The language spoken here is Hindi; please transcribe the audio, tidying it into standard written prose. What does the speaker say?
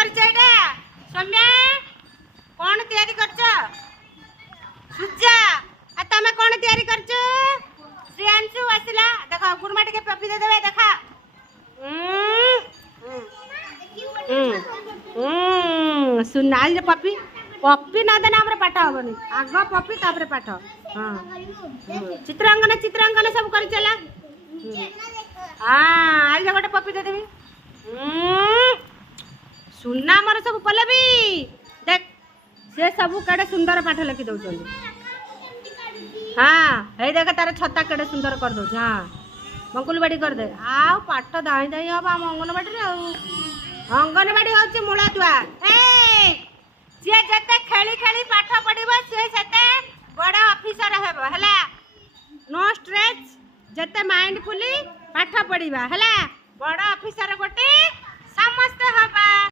करछ एटा सौम्या कौन तैयारी करछ सुजा आ तमे कौन तैयारी करछ श्रेयांशु आसिला देखा गुरमा टिके पपी दे देबे देखा सुना आज पपी पपी ना देना हमरे पाठ हबनी आग पपी तापरे पाठ हां चित्रांकन सब कर चला हां आज गोटे पपी दे देबी सुना मोर सब पलबी देख से सब केडे सुंदर पाठ लिखि दउछन हाँ हे देख तार छत्ता केडे सुंदर कर दउ हां मंगलबाड़ी कर दे आ पाठ दाई दाई हबा अंगनबाड़ी रे अंगनबाड़ी होची मूला दुआ ए जे जते खेली खेली पाठ पढ़िबो से सेते बड़ा ऑफिसर हेबो हला नो स्ट्रेच जते माइंडफुली पाठ पढ़िबा हला बड़ा ऑफिसर गोटे समस्त हबा।